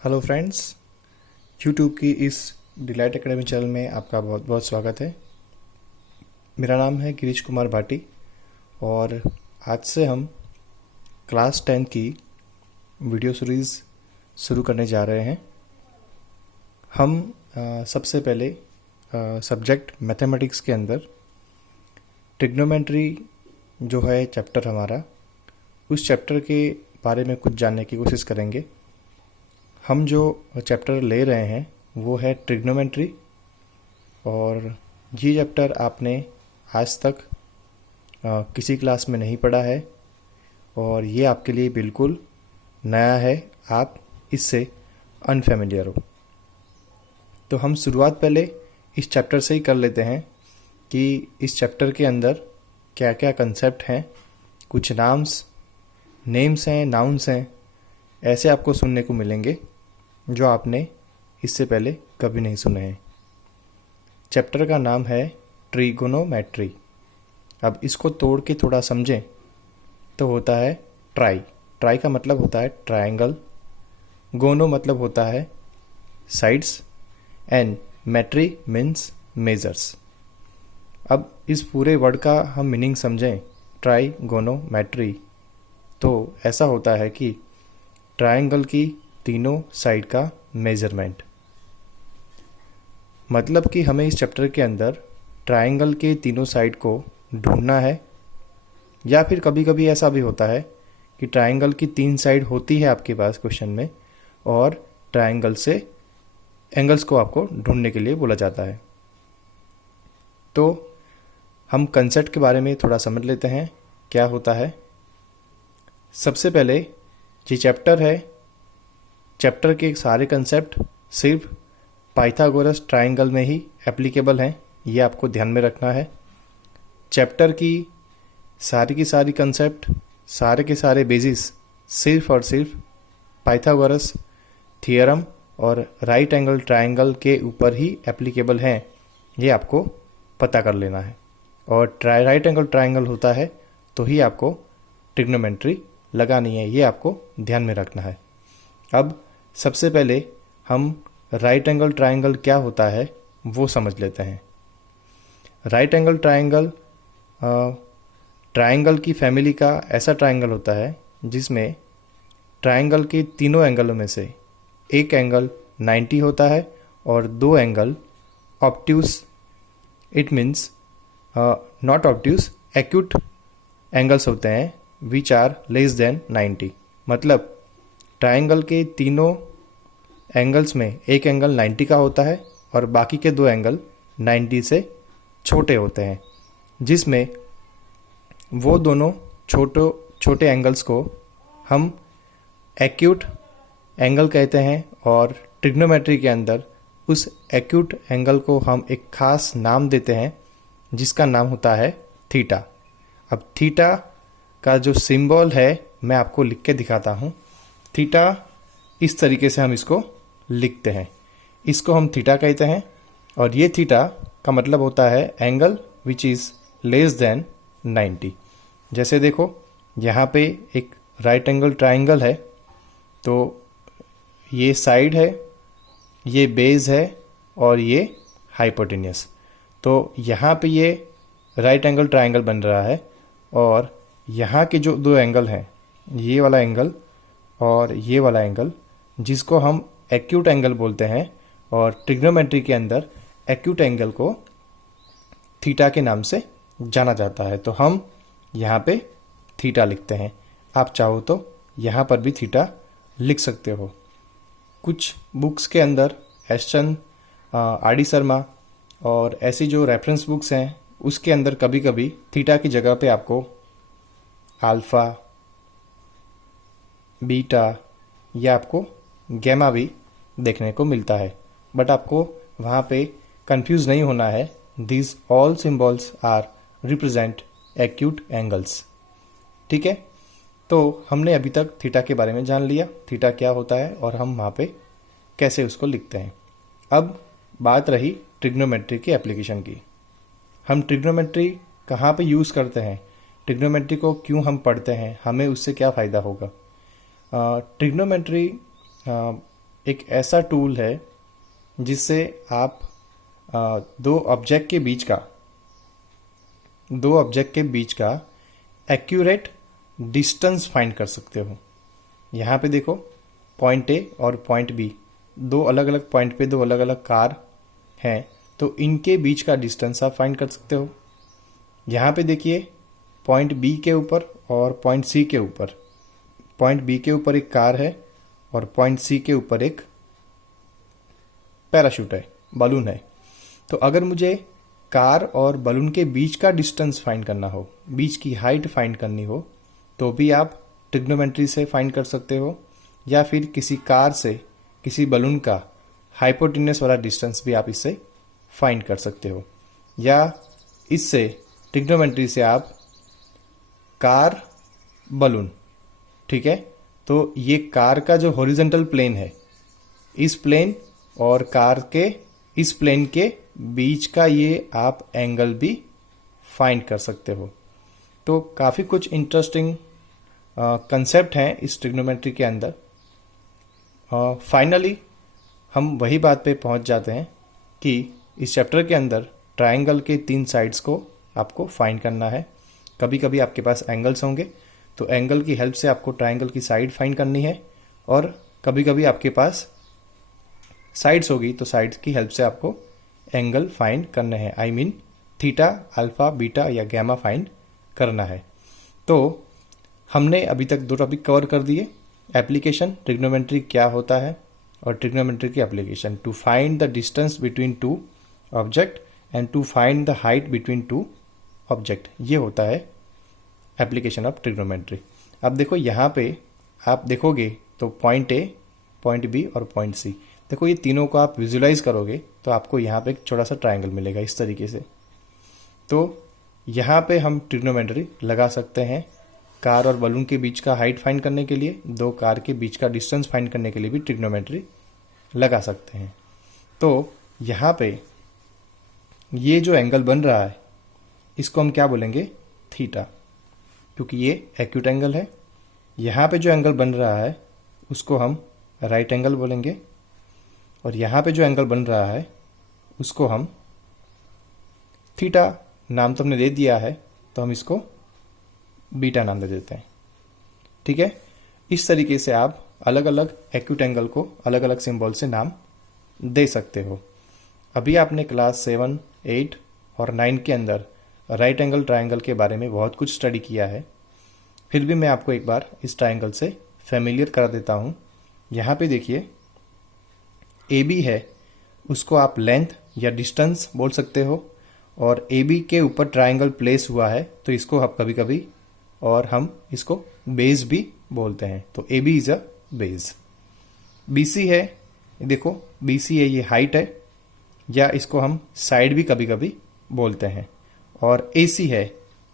Hello friends, YouTube की इस delight academy channel में आपका बहुत बहुत स्वागत है। मेरा नाम है गिरीश कुमार भाटी और आज से हम क्लास 10 की वीडियो सीरीज़ शुरू करने जा रहे हैं। हम सबसे पहले सब्जेक्ट मैथमेटिक्स के अंदर ट्रिग्नोमेट्री जो है चैप्टर हमारा, उस चैप्टर के बारे में कुछ जानने की कोशिश करेंगे। हम जो चैप्टर ले रहे हैं वो है ट्रिग्नोमेट्री और ये चैप्टर आपने आज तक किसी क्लास में नहीं पढ़ा है और ये आपके लिए बिल्कुल नया है, आप इससे अनफेमिलियर हो। तो हम शुरुआत पहले इस चैप्टर से ही कर लेते हैं कि इस चैप्टर के अंदर क्या क्या कंसेप्ट हैं। कुछ नेम्स हैं, नाउन्स हैं, ऐसे आपको सुनने को मिलेंगे जो आपने इससे पहले कभी नहीं सुने हैं। चैप्टर का नाम है ट्रिगोनोमेट्री। अब इसको तोड़ के थोड़ा समझें तो होता है ट्राई का मतलब होता है ट्रायंगल, गोनो मतलब होता है साइड्स एंड मेट्री मीन्स मेजर्स। अब इस पूरे वर्ड का हम मीनिंग समझें, ट्राइगोनोमेट्री, तो ऐसा होता है कि ट्रायंगल की तीनों साइड का मेजरमेंट। मतलब कि हमें इस चैप्टर के अंदर ट्रायंगल के तीनों साइड को ढूंढना है, या फिर कभी कभी ऐसा भी होता है कि ट्रायंगल की 3 साइड होती है आपके पास क्वेश्चन में और ट्रायंगल से एंगल्स को आपको ढूंढने के लिए बोला जाता है। तो हम कंसेप्ट के बारे में थोड़ा समझ लेते हैं क्या होता है। सबसे पहले ये चैप्टर के सारे कंसेप्ट सिर्फ पाइथागोरस ट्रायंगल में ही एप्लीकेबल हैं, ये आपको ध्यान में रखना है। चैप्टर की सारी कंसेप्ट, सारे के सारे बेसिस सिर्फ और सिर्फ पाइथागोरस थियरम और राइट एंगल ट्रायंगल के ऊपर ही एप्लीकेबल हैं, ये आपको पता कर लेना है। और राइट एंगल ट्रायंगल होता है तो ही आपको ट्रिग्नोमेट्री लगानी है, ये आपको ध्यान में रखना है। अब सबसे पहले हम राइट एंगल ट्रायंगल क्या होता है वो समझ लेते हैं। राइट एंगल ट्रायंगल की फैमिली का ऐसा ट्रायंगल होता है जिसमें ट्रायंगल के तीनों एंगलों में से एक एंगल 90 होता है और 2 angle obtuse, it means not obtuse, acute angles होते हैं विच आर लेस देन 90। मतलब ट्रायंगल के तीनों एंगल्स में एक एंगल 90 का होता है और बाकी के 2 एंगल 90 से छोटे होते हैं, जिसमें वो दोनों छोटे एंगल्स को हम एक्यूट एंगल कहते हैं। और ट्रिग्नोमेट्री के अंदर उस एक्यूट एंगल को हम एक खास नाम देते हैं जिसका नाम होता है थीटा। अब थीटा का जो सिंबल है मैं आपको लिख के दिखाता हूँ। थीटा इस तरीके से हम इसको लिखते हैं, इसको हम थीटा कहते हैं। और ये थीटा का मतलब होता है angle which is less than 90। जैसे देखो यहाँ पे एक राइट एंगल ट्रायंगल है, तो ये साइड है, ये बेस है और ये हाइपोटेन्यूस। तो यहाँ पे ये राइट एंगल ट्रायंगल बन रहा है और यहाँ के जो 2 एंगल हैं, ये वाला एंगल और ये वाला एंगल, जिसको हम एक्यूट एंगल बोलते हैं, और ट्रिग्नोमेट्री के अंदर एक्यूट एंगल को थीटा के नाम से जाना जाता है। तो हम यहाँ पे थीटा लिखते हैं। आप चाहो तो यहाँ पर भी थीटा लिख सकते हो। कुछ बुक्स के अंदर एसचंद, आर.डी. शर्मा और ऐसी जो रेफरेंस बुक्स हैं उसके अंदर कभी कभी थीटा की जगह पे आपको अल्फ़ा, बीटा या आपको गैमा भी देखने को मिलता है, बट आपको वहाँ पे कंफ्यूज नहीं होना है। These all symbols are represent acute angles. ठीक है, तो हमने अभी तक थीटा के बारे में जान लिया, थीटा क्या होता है और हम वहाँ पे कैसे उसको लिखते हैं। अब बात रही ट्रिग्नोमेट्री की एप्लीकेशन की। हम ट्रिग्नोमेट्री कहाँ पे यूज़ करते हैं, ट्रिग्नोमेट्री को क्यों हम पढ़ते हैं, हमें उससे क्या फ़ायदा होगा। ट्रिग्नोमेट्री एक ऐसा टूल है जिससे आप दो ऑब्जेक्ट के बीच का एक्यूरेट डिस्टेंस फाइंड कर सकते हो। यहाँ पे देखो, पॉइंट ए और पॉइंट बी, दो अलग अलग पॉइंट पे दो अलग अलग कार हैं, तो इनके बीच का डिस्टेंस आप फाइंड कर सकते हो। यहाँ पे देखिए, पॉइंट बी के ऊपर और पॉइंट सी के ऊपर, पॉइंट बी के ऊपर एक कार है और पॉइंट सी के ऊपर एक पैराशूट है, बलून है। तो अगर मुझे कार और बलून के बीच का डिस्टेंस फाइंड करना हो, बीच की हाइट फाइंड करनी हो, तो भी आप ट्रिग्नोमेट्री से फाइंड कर सकते हो, या फिर किसी कार से किसी बलून का हाइपोटेन्यूस वाला डिस्टेंस भी आप इससे फाइंड कर सकते हो। या इससे ट्रिग्नोमेट्री से आप कार बलून, ठीक है, तो ये कार का जो हॉरिजॉन्टल प्लेन है, इस प्लेन और कार के इस प्लेन के बीच का ये आप एंगल भी फाइंड कर सकते हो। तो काफ़ी कुछ इंटरेस्टिंग कंसेप्ट हैं इस ट्रिग्नोमेट्री के अंदर। फाइनली हम वही बात पे पहुंच जाते हैं कि इस चैप्टर के अंदर ट्रायंगल के 3 साइड्स को आपको फाइंड करना है। कभी कभी आपके पास एंगल्स होंगे, तो एंगल की हेल्प से आपको ट्रायंगल की साइड फाइंड करनी है, और कभी कभी आपके पास साइड्स होगी, तो साइड्स की हेल्प से आपको एंगल फाइंड करने हैं। I mean theta, alpha, beta या गैमा फाइंड करना है। तो हमने अभी तक 2 टॉपिक कवर कर दिए, एप्लीकेशन, ट्रिग्नोमेट्री क्या होता है, और ट्रिग्नोमेट्री की application, to find the distance between 2 object and to find the height between 2 object. ये होता है एप्लीकेशन ऑफ ट्रिग्नोमेट्री। अब देखो, यहाँ पे आप देखोगे तो पॉइंट ए, पॉइंट बी और पॉइंट सी, देखो ये तीनों को आप विजुलाइज करोगे तो आपको यहाँ पे एक छोटा सा ट्रायंगल मिलेगा इस तरीके से। तो यहाँ पे हम ट्रिग्नोमेट्री लगा सकते हैं कार और बलून के बीच का हाइट फाइंड करने के लिए, 2 कार के बीच का डिस्टेंस फाइंड करने के लिए भी ट्रिग्नोमेट्री लगा सकते हैं। तो यहाँ पे ये जो एंगल बन रहा है, इसको हम क्या बोलेंगे? थीटा, क्योंकि ये एक्यूट एंगल है। यहाँ पे जो एंगल बन रहा है उसको हम राइट एंगल बोलेंगे, और यहाँ पे जो एंगल बन रहा है उसको हम थीटा नाम तो हमने दे दिया है, तो हम इसको बीटा नाम दे देते हैं। ठीक है, इस तरीके से आप अलग अलग एक्यूट एंगल को अलग अलग सिंबल से नाम दे सकते हो। अभी आपने क्लास 7, 8 और 9 के अंदर राइट एंगल ट्रायंगल के बारे में बहुत कुछ स्टडी किया है, फिर भी मैं आपको एक बार इस ट्रायंगल से फेमिलियर करा देता हूँ। यहाँ पे देखिए, ए बी है, उसको आप लेंथ या डिस्टेंस बोल सकते हो, और ए बी के ऊपर ट्रायंगल प्लेस हुआ है तो इसको आप कभी कभी और हम इसको बेस भी बोलते हैं। तो A B is a base. B C है, देखो बी सी है, ये हाइट है, या इसको हम साइड भी कभी कभी बोलते हैं। और ए सी है,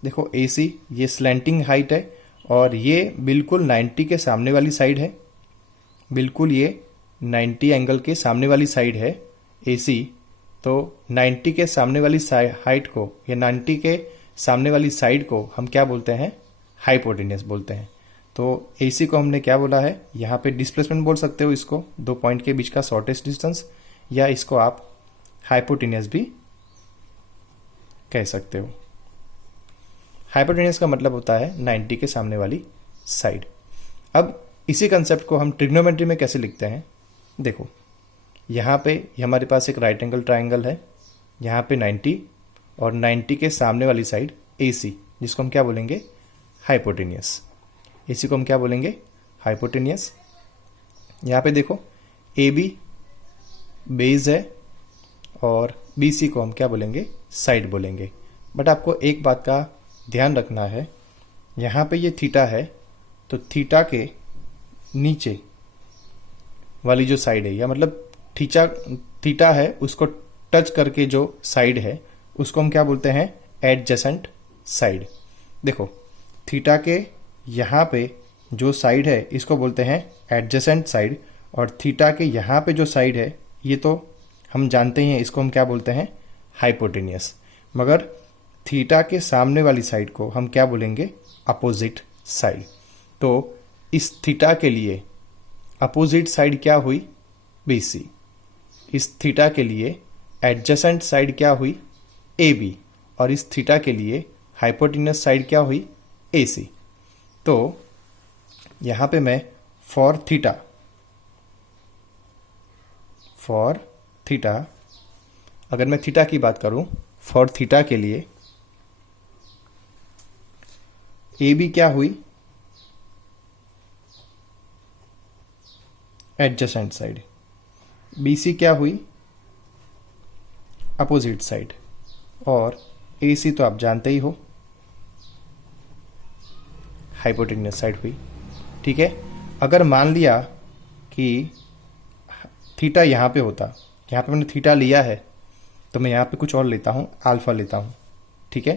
देखो ए सी ये स्लैंटिंग हाइट है, और ये बिल्कुल 90 के सामने वाली साइड है, बिल्कुल ये 90 एंगल के सामने वाली साइड है ए सी। तो 90 के सामने वाली हाइट को या 90 के सामने वाली साइड को हम क्या बोलते हैं? हाइपोटेन्यूस बोलते हैं। तो ए सी को हमने क्या बोला है? यहाँ पे डिस्प्लेसमेंट बोल सकते हो इसको, 2 पॉइंट के बीच का शॉर्टेस्ट डिस्टेंस, या इसको आप हाइपोटेन्यूस भी कह सकते हो। हाइपोटेन्यूस का मतलब होता है 90 के सामने वाली साइड। अब इसी कंसेप्ट को हम ट्रिग्नोमेट्री में कैसे लिखते हैं? देखो, यहाँ पे हमारे पास एक राइट एंगल ट्रायंगल है, यहाँ पे 90 और 90 के सामने वाली साइड AC, जिसको हम क्या बोलेंगे? हाइपोटेन्यूस। AC को हम क्या बोलेंगे? हाइपोटेन्यूस। यहाँ पे देखो AB बेस है और BC को हम क्या बोलेंगे? साइड बोलेंगे। बट आपको एक बात का ध्यान रखना है, यहाँ पे ये थीटा है, तो थीटा के नीचे वाली जो साइड है, या मतलब थीटा है उसको टच करके जो साइड है उसको हम क्या बोलते हैं? Adjacent side. देखो, थीटा के यहाँ पे जो साइड है इसको बोलते हैं एडजेसेंट साइड, और थीटा के यहाँ पे जो साइड है ये तो हम जानते ही हैं, इसको हम क्या बोलते हैं? हाइपोटेन्यूस। मगर थीटा के सामने वाली साइड को हम क्या बोलेंगे? Opposite side. तो इस थीटा के लिए अपोजिट साइड क्या हुई? B C. इस थीटा के लिए एडजेसेंट साइड क्या हुई, ए बी, और इस थीटा के लिए हाइपोटेन्यूस साइड क्या हुई, ए सी। तो यहाँ पे मैं फॉर थीटा अगर मैं थीटा की बात करूं, फॉर थीटा के लिए ए बी क्या हुई, एडजेसेंट साइड, बी सी क्या हुई, अपोजिट साइड, और ए सी तो आप जानते ही हो, हाइपोटेन्यूस साइड हुई। ठीक है। अगर मान लिया कि थीटा यहाँ पे होता, यहाँ पे मैंने थीटा लिया है, तो मैं यहाँ पे कुछ और लेता हूँ, अल्फ़ा लेता हूँ। ठीक है।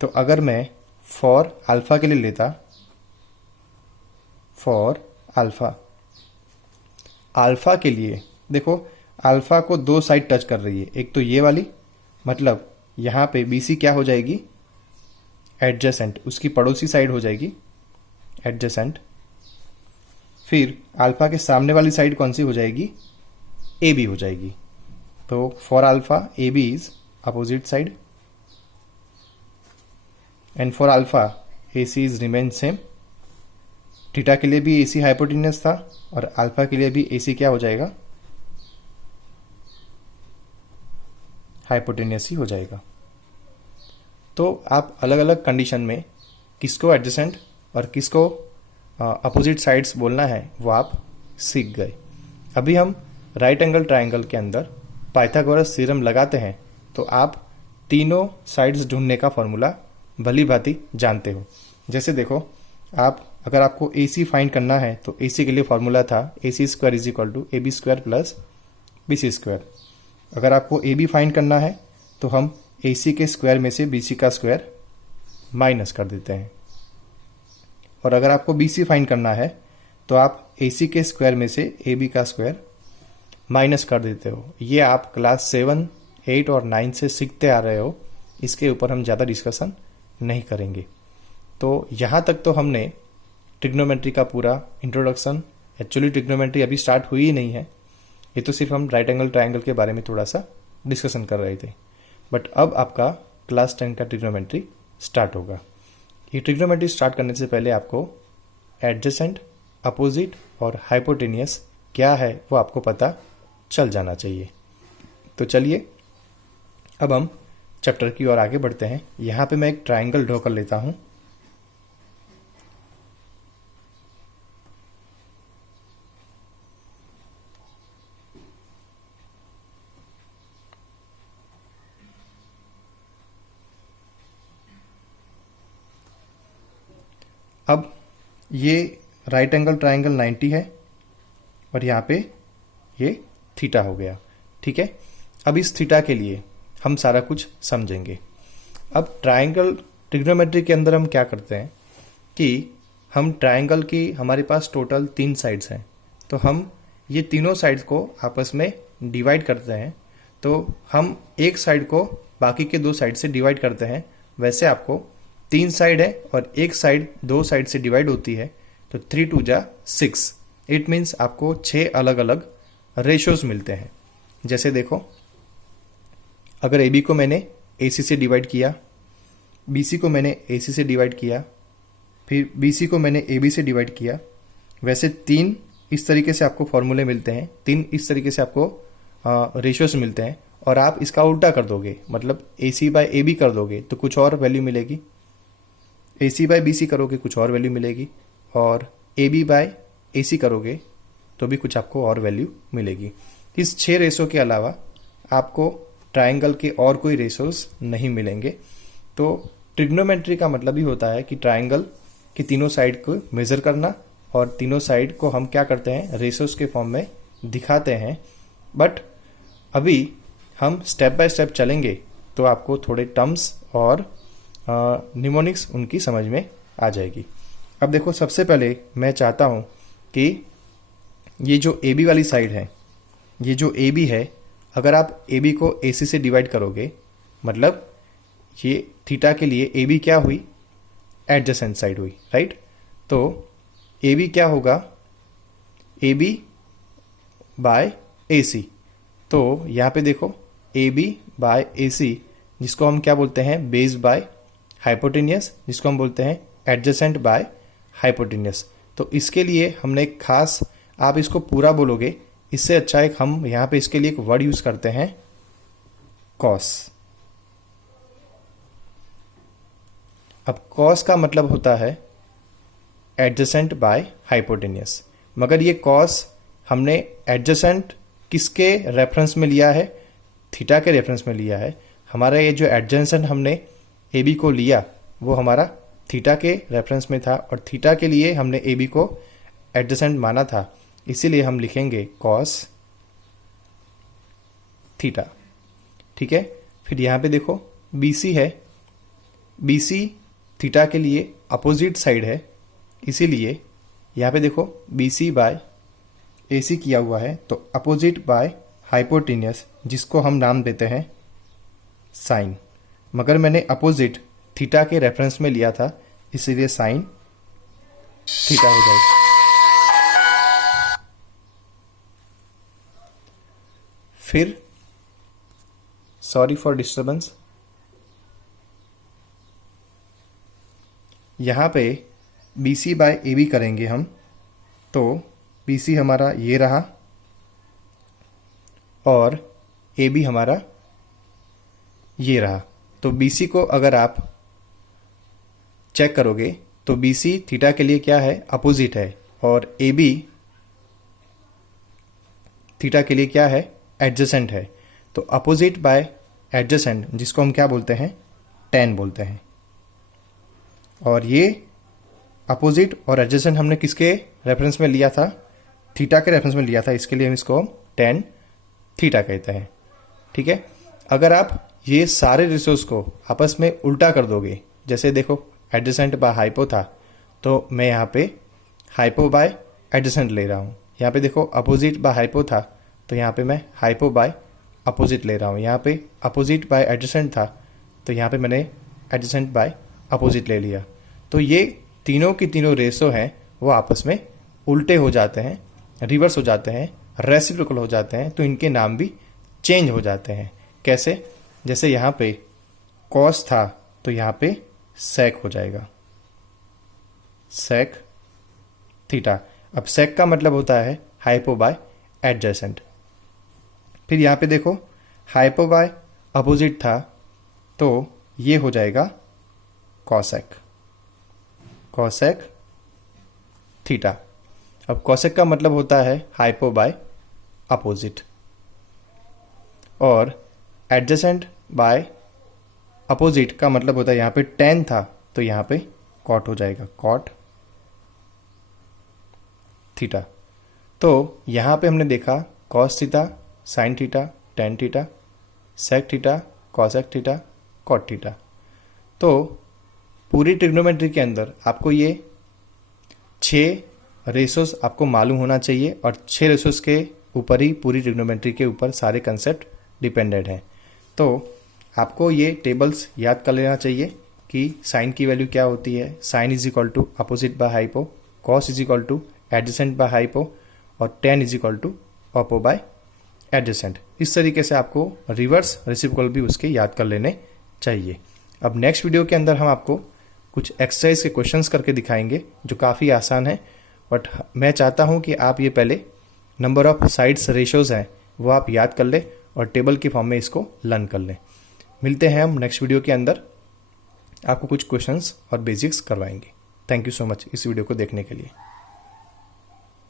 तो अगर मैं फॉर अल्फ़ा के लिए लेता, फॉर अल्फ़ा के लिए देखो, अल्फ़ा को दो साइड टच कर रही है, एक तो ये वाली, मतलब यहाँ पे बी सी क्या हो जाएगी, एडजेसेंट, उसकी पड़ोसी साइड हो जाएगी एडजेसेंट। फिर अल्फ़ा के सामने वाली साइड कौन सी हो जाएगी, ए बी हो जाएगी। तो for alpha A B is opposite side, and for alpha A C is remain same. Theta के लिए भी ए सी हाइपोटेन्यूस था, और अल्फ़ा के लिए भी ए सी क्या हो जाएगा, हाइपोटेन्यूस ही हो जाएगा। तो आप अलग अलग कंडीशन में किसको एडजेसेंट और किसको अपोजिट साइड्स बोलना है वो आप सीख गए। अभी हम राइट एंगल ट्रायंगल के अंदर पाइथागोरस थ्योरम लगाते हैं, तो आप तीनों साइड्स ढूंढने का फॉर्मूला भली भांति जानते हो। जैसे देखो, आप अगर आपको ए सी फाइंड करना है तो ए सी के लिए फॉर्मूला था A C square is equal to A B square plus B C square. अगर आपको ए बी फाइंड करना है तो हम ए सी के स्क्वायर में से बी सी का स्क्वायर माइनस कर देते हैं, और अगर आपको बी सी फाइंड करना है तो आप ए सी के स्क्वायर में से ए बी का स्क्वायर माइनस कर देते हो। ये आप क्लास 7, 8 और 9 से सीखते आ रहे हो, इसके ऊपर हम ज़्यादा डिस्कशन नहीं करेंगे। तो यहाँ तक तो हमने ट्रिग्नोमेट्री का पूरा इंट्रोडक्शन, एक्चुअली ट्रिग्नोमेट्री अभी स्टार्ट हुई ही नहीं है, ये तो सिर्फ हम राइट एंगल ट्रायंगल के बारे में थोड़ा सा डिस्कशन कर रहे थे। बट अब आपका क्लास 10 का ट्रिग्नोमेट्री स्टार्ट होगा। ये ट्रिग्नोमेट्री स्टार्ट करने से पहले आपको एडजेसेंट, अपोजिट और हाइपोटेनियस क्या है वो आपको पता चल जाना चाहिए। तो चलिए अब हम चैप्टर की ओर आगे बढ़ते हैं। यहाँ पे मैं एक ट्रायंगल ड्रॉ कर लेता हूँ। अब ये राइट एंगल ट्रायंगल 90 है, और यहाँ पे ये थीटा हो गया। ठीक है। अब इस थीटा के लिए हम सारा कुछ समझेंगे। अब ट्रायंगल ट्रिग्नोमेट्री के अंदर हम क्या करते हैं कि हम ट्रायंगल की, हमारे पास टोटल 3 साइड्स हैं, तो हम ये तीनों साइड्स को आपस में डिवाइड करते हैं। तो हम एक साइड को बाकी के 2 साइड से डिवाइड करते हैं। वैसे आपको 3 साइड है और एक साइड 2 साइड से डिवाइड होती है, तो 3 2 जा 6, इट मीन्स आपको 6 अलग अलग रेशोज मिलते हैं। जैसे देखो, अगर ए बी को मैंने ए सी से डिवाइड किया, बी सी को मैंने ए सी से डिवाइड किया, फिर बी सी को मैंने ए बी से डिवाइड किया, वैसे 3 इस तरीके से आपको फॉर्मूले मिलते हैं, 3 इस तरीके से आपको रेशियोज मिलते हैं। और आप इसका उल्टा कर दोगे, मतलब ए सी बाय ए बी कर दोगे तो कुछ और वैल्यू मिलेगी, ए सी बाय बी सी करोगे कुछ और वैल्यू मिलेगी, और ए बी बाय ए सी करोगे तो भी कुछ आपको और वैल्यू मिलेगी। इस 6 रेशो के अलावा आपको ट्रायंगल के और कोई रेशोज नहीं मिलेंगे। तो ट्रिग्नोमेट्री का मतलब ही होता है कि ट्रायंगल की तीनों साइड को मेजर करना, और तीनों साइड को हम क्या करते हैं, रेशोज के फॉर्म में दिखाते हैं। बट अभी हम स्टेप बाय स्टेप चलेंगे तो आपको थोड़े टर्म्स और निमोनिक्स उनकी समझ में आ जाएगी। अब देखो, सबसे पहले मैं चाहता हूँ कि ये जो ए बी वाली साइड है, ये जो ए बी है, अगर आप ए बी को ए सी से डिवाइड करोगे, मतलब ये थीटा के लिए ए बी क्या हुई, एडजेसेंट साइड हुई, राइट। तो ए बी क्या होगा, ए बी बाय ए सी। तो यहाँ पे देखो ए बी बाय ए सी, जिसको हम क्या बोलते हैं, बेस बाय हाइपोटेनियस, जिसको हम बोलते हैं एडजेसेंट बाय हाइपोटेनियस। तो इसके लिए हमने एक खास, आप इसको पूरा बोलोगे, इससे अच्छा एक हम यहाँ पे इसके लिए एक वर्ड यूज करते हैं, कॉस। अब कॉस का मतलब होता है एडजेसेंट बाय हाइपोटेनियस, मगर ये कॉस हमने एडजेसेंट किसके रेफरेंस में लिया है, थीटा के रेफरेंस में लिया है। हमारा ये जो एडजेसेंट हमने ए बी को लिया वो हमारा थीटा के रेफरेंस में था, और थीटा के लिए हमने ए बी को एडजेसेंट माना था, इसीलिए हम लिखेंगे कॉस थीटा। ठीक है, फिर यहाँ पे देखो बी सी है, बी सी थीटा के लिए अपोजिट साइड है, इसीलिए यहाँ पे देखो बी सी बाय ए सी किया हुआ है, तो अपोजिट बाय हाइपोटेनियस, जिसको हम नाम देते हैं साइन, मगर मैंने अपोजिट थीटा के रेफरेंस में लिया था, इसीलिए साइन थीटा हो जाएगा। फिर सॉरी फॉर डिस्टर्बेंस, यहाँ पे B C by A B करेंगे हम, तो बी सी हमारा ये रहा और ए बी हमारा ये रहा। तो बी सी को अगर आप चेक करोगे तो बी सी थीटा के लिए क्या है, अपोजिट है, और ए बी थीटा के लिए क्या है, एडजेसेंट है। तो अपोजिट बाय एडजेसेंट, जिसको हम क्या बोलते हैं, tan बोलते हैं। और ये अपोजिट और एडजेसेंट हमने किसके रेफरेंस में लिया था, थीटा के रेफरेंस में लिया था, इसके लिए हम इसको tan थीटा कहते हैं। ठीक है, अगर आप ये सारे रेशियोज को आपस में उल्टा कर दोगे, जैसे देखो एडजेसेंट बाय हाइपो था, तो मैं यहाँ पे हाइपो बाय एडजेसेंट ले रहा हूँ। यहाँ पे देखो अपोजिट बाय हाइपो था, तो यहाँ पे मैं हाइपो बाय अपोजिट ले रहा हूँ। यहाँ पे अपोजिट बाय एडजेसेंट था, तो यहाँ पे मैंने एडजेसेंट बाय अपोजिट ले लिया। तो ये तीनों की तीनों रेशो हैं वो आपस में उल्टे हो जाते हैं, रिवर्स हो जाते हैं, रेसिप्रोकल हो जाते हैं, तो इनके नाम भी चेंज हो जाते हैं। कैसे, जैसे यहाँ पे कॉस था तो यहाँ पे सेक हो जाएगा, सेक थीटा। अब सेक का मतलब होता है हाइपो बाय एडजेसेंट। फिर यहाँ पे देखो हाइपो बाय अपोजिट था, तो ये हो जाएगा कॉसेक, कॉसेक थीटा। अब कॉसेक का मतलब होता है हाइपो बाय अपोजिट, और एडजेसेंट बाय अपोजिट का मतलब होता है यहाँ पे tan था, तो यहाँ पे कॉट हो जाएगा, कॉट थीटा। तो यहाँ पे हमने देखा cos theta, sine theta, tan theta, sec theta, cosec theta, cot theta. तो पूरी ट्रिग्नोमेट्री के अंदर आपको ये 6 रेशोस आपको मालूम होना चाहिए, और 6 रेशोस के ऊपर ही पूरी ट्रिग्नोमेट्री के ऊपर सारे कंसेप्ट डिपेंडेंट हैं। तो आपको ये टेबल्स याद कर लेना चाहिए कि साइन की वैल्यू क्या होती है, sine is equal to opposite by hypo, cos is equal to adjacent by hypo, और tan is equal to oppo by adjacent. इस तरीके से आपको रिवर्स रेसिप्रोकल भी उसके याद कर लेने चाहिए। अब नेक्स्ट वीडियो के अंदर हम आपको कुछ एक्सरसाइज के क्वेश्चंस करके दिखाएंगे जो काफ़ी आसान है, बट मैं चाहता हूं कि आप ये पहले नंबर ऑफ साइड्स रेशोज़ हैं वो आप याद कर ले और टेबल की फॉर्म में इसको लर्न कर लें। मिलते हैं हम नेक्स्ट वीडियो के अंदर, आपको कुछ क्वेश्चंस और बेसिक्स करवाएंगे। थैंक यू सो मच इस वीडियो को देखने के लिए।